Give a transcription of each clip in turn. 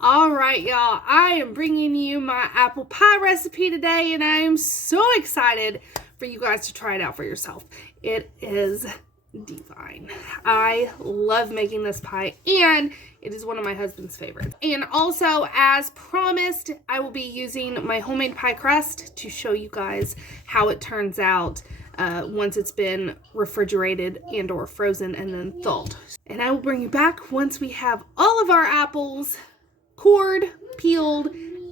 All right, y'all, I am bringing you my apple pie recipe today, and I am so excited for you guys to try it out for yourself. It is divine. I love making this pie, and it is one of my husband's favorites. And also, as promised, I will be using my homemade pie crust to show you guys how it turns out once it's been refrigerated and or frozen and then thawed. And I will bring you back once we have all of our apples cored, peeled,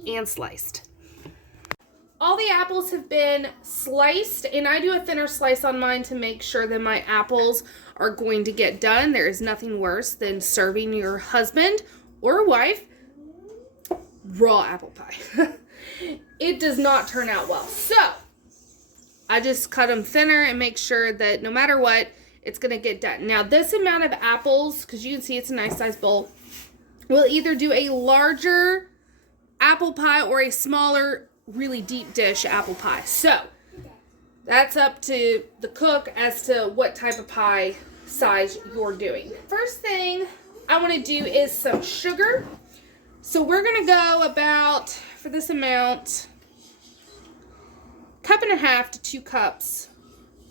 and sliced. All the apples have been sliced, and I do a thinner slice on mine to make sure that my apples are going to get done. There is nothing worse than serving your husband or wife raw apple pie. It does not turn out well. So I just cut them thinner and make sure that no matter what, it's going to get done. Now this amount of apples, because you can see it's a nice size bowl, we'll either do a larger apple pie or a smaller, really deep dish apple pie. So that's up to the cook as to what type of pie size you're doing. First thing I want to do is some sugar. So we're going to go about, for this amount, 1.5 cups to 2 cups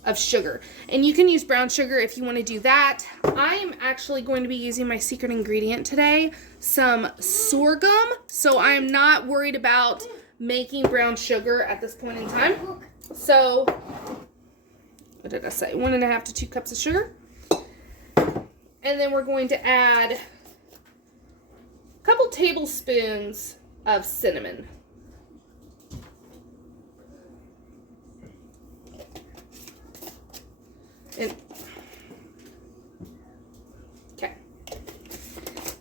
of sugar. And you can use brown sugar if you want to do that. I am actually going to be using my secret ingredient today, some sorghum. So I am not worried about making brown sugar at this point in time. So, what did I say? 1.5 to 2 cups of sugar. And then we're going to add a couple tablespoons of cinnamon.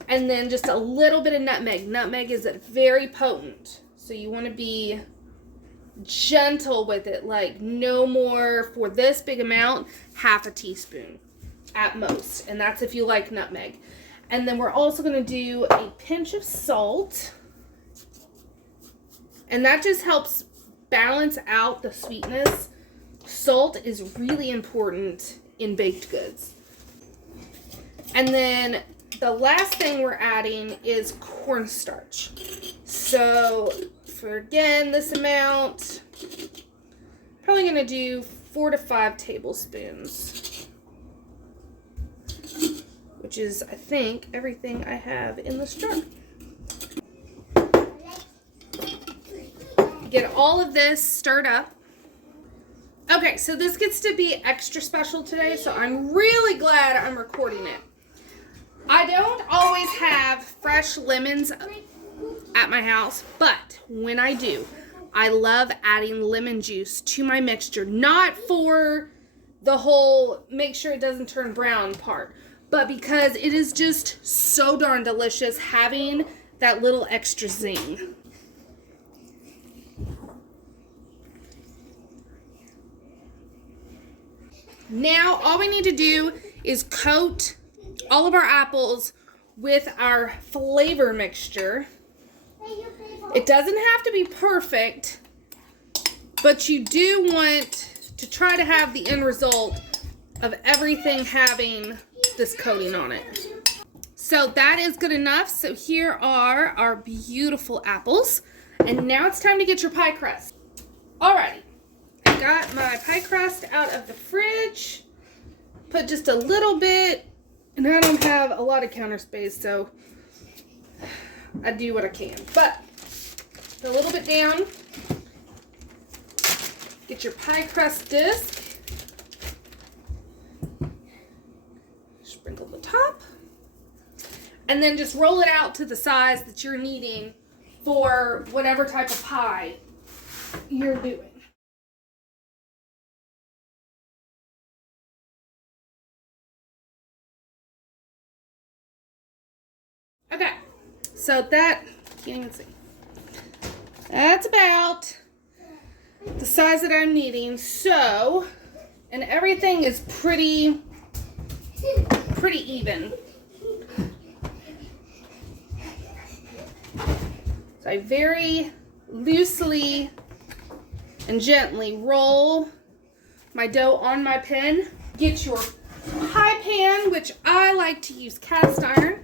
And then just a little bit of nutmeg. Nutmeg is very potent, so you want to be gentle with it, like no more, for this big amount, 1/2 teaspoon at most, and that's if you like nutmeg. And then we're also going to do a pinch of salt, and that just helps balance out the sweetness. Salt is really important in baked goods. And then the last thing we're adding is cornstarch. So for, again, this amount, probably going to do 4 to 5 tablespoons, which is, I think, everything I have in this jar. Get all of this stirred up. Okay, so this gets to be extra special today, so I'm really glad I'm recording it. I don't always have fresh lemons at my house, but when I do, I love adding lemon juice to my mixture. Not for the whole make sure it doesn't turn brown part, but because it is just so darn delicious having that little extra zing. Now, all we need to do is coat all of our apples with our flavor mixture. It doesn't have to be perfect, but you do want to try to have the end result of everything having this coating on it. So that is good enough. So here are our beautiful apples. And now it's time to get your pie crust. Alrighty. I got my pie crust out of the fridge. Put just a little bit, and I don't have a lot of counter space, so I do what I can. But put a little bit down. Get your pie crust disc. Sprinkle the top. And then just roll it out to the size that you're needing for whatever type of pie you're doing. Okay, so that, can't even see. That's about the size that I'm needing. So, and everything is pretty even. So I very loosely and gently roll my dough on my pen. Get your pie pan, which I like to use cast iron.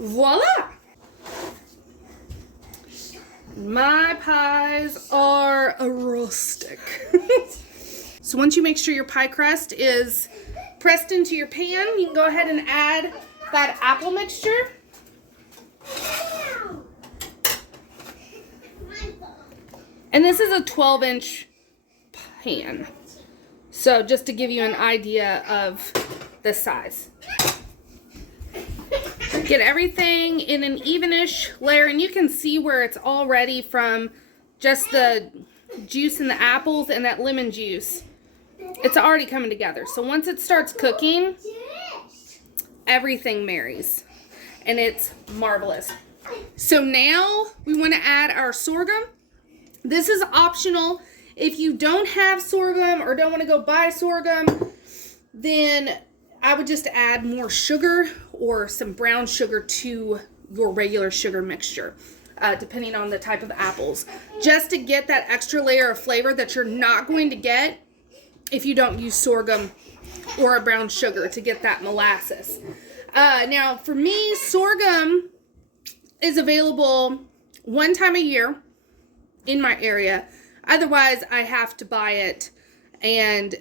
Voila! My pies are rustic. So once you make sure your pie crust is pressed into your pan, you can go ahead and add that apple mixture. And this is a 12-inch pan. So just to give you an idea of the size. Get everything in an evenish layer, and you can see where it's all ready from just the juice in the apples and that lemon juice. It's already coming together. So once it starts cooking, everything marries, and it's marvelous. So now we want to add our sorghum. This is optional. If you don't have sorghum or don't want to go buy sorghum, then I would just add more sugar or some brown sugar to your regular sugar mixture, depending on the type of apples, just to get that extra layer of flavor that you're not going to get if you don't use sorghum or a brown sugar to get that molasses. Now, for me, sorghum is available one time a year in my area. Otherwise, I have to buy it, and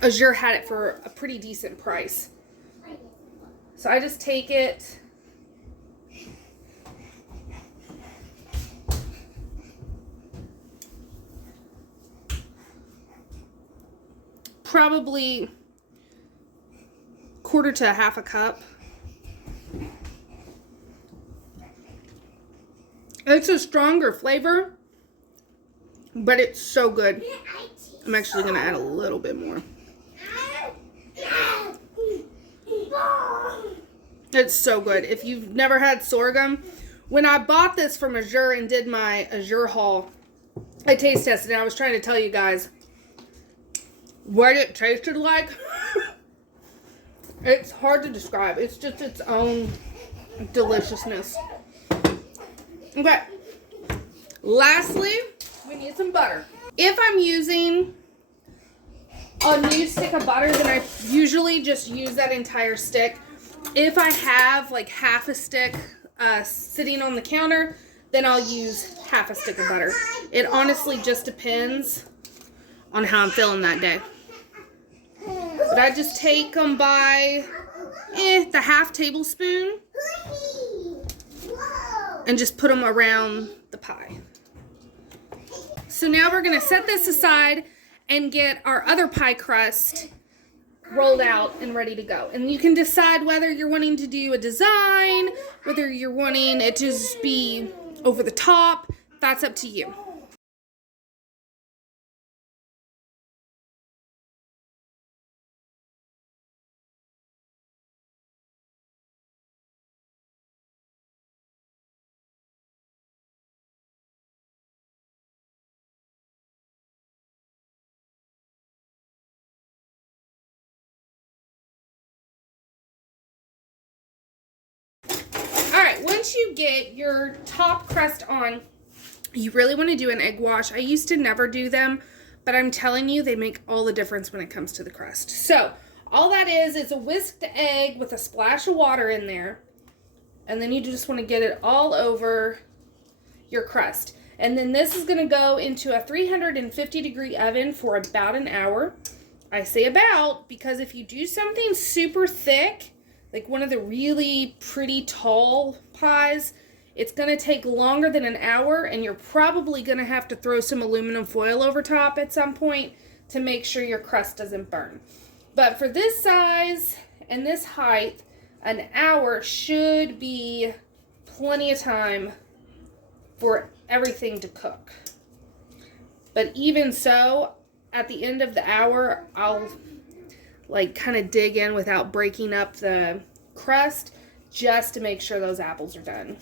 Azure had it for a pretty decent price. So I just take it, probably quarter to half a cup. It's a stronger flavor, but it's so good. I'm actually going to add a little bit more. It's so good. If you've never had sorghum, when I bought this from Azure and did my Azure haul, I taste tested it. I was trying to tell you guys what it tasted like. It's hard to describe. It's just its own deliciousness. Okay. Lastly, we need some butter. If I'm using a new stick of butter, then I usually just use that entire stick. If I have like half a stick sitting on the counter, then I'll use half a stick of butter. It honestly just depends on how I'm feeling that day. But I just take them by the half tablespoon and just put them around the pie. So now we're going to set this aside and get our other pie crust rolled out and ready to go. And you can decide whether you're wanting to do a design, whether you're wanting it to just be over the top. That's up to you. Alright, once you get your top crust on, you really want to do an egg wash. I used to never do them, but I'm telling you, they make all the difference when it comes to the crust. So, all that is a whisked egg with a splash of water in there. And then you just want to get it all over your crust. And then this is going to go into a 350-degree oven for about an hour. I say about because if you do something super thick, like one of the really pretty tall pies, it's going to take longer than an hour, and you're probably going to have to throw some aluminum foil over top at some point to make sure your crust doesn't burn. But for this size and this height, an hour should be plenty of time for everything to cook. But even so, at the end of the hour, I'll like kind of dig in without breaking up the crust just to make sure those apples are done.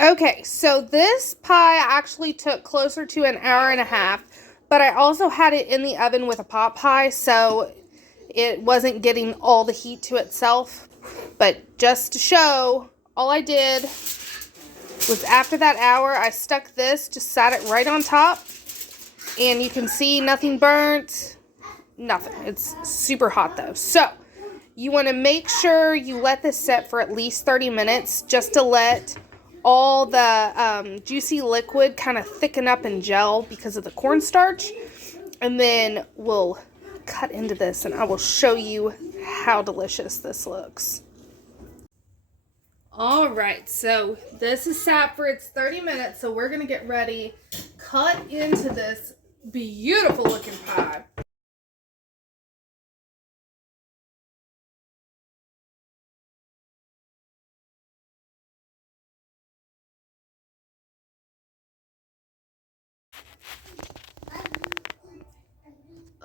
Okay, so this pie actually took closer to an hour and a half, but I also had it in the oven with a pot pie, so it wasn't getting all the heat to itself. But just to show, all I did was after that hour, I stuck this, just sat it right on top. And you can see nothing burnt, nothing. It's super hot though. So You want to make sure you let this set for at least 30 minutes just to let all the juicy liquid kind of thicken up and gel because of the cornstarch. And then we'll cut into this and I will show you how delicious this looks. All right, so this is sat for its 30 minutes, so we're going to get ready, cut into this beautiful looking pie.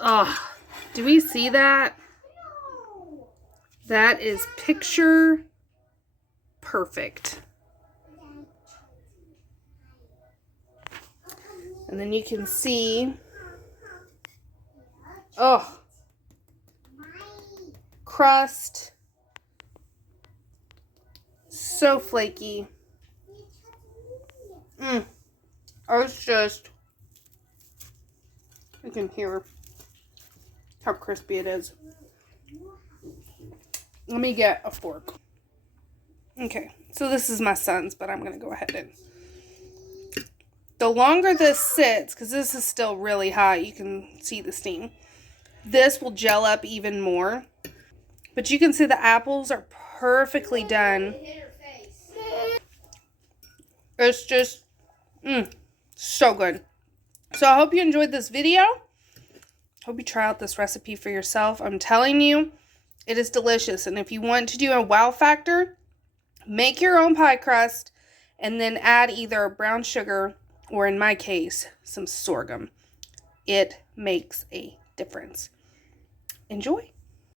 Oh, do we see that? That is picture perfect. And then you can see, oh, crust, so flaky. It's just, you can hear how crispy it is. Let me get a fork. Okay, so this is my son's, but I'm going to go ahead and... The longer this sits, because this is still really hot, you can see the steam, this will gel up even more. But you can see the apples are perfectly done. It's just, so good. So I hope you enjoyed this video. Hope you try out this recipe for yourself. I'm telling you, it is delicious. And if you want to do a wow factor, make your own pie crust and then add either brown sugar or, in my case, some sorghum. It makes a difference. Enjoy.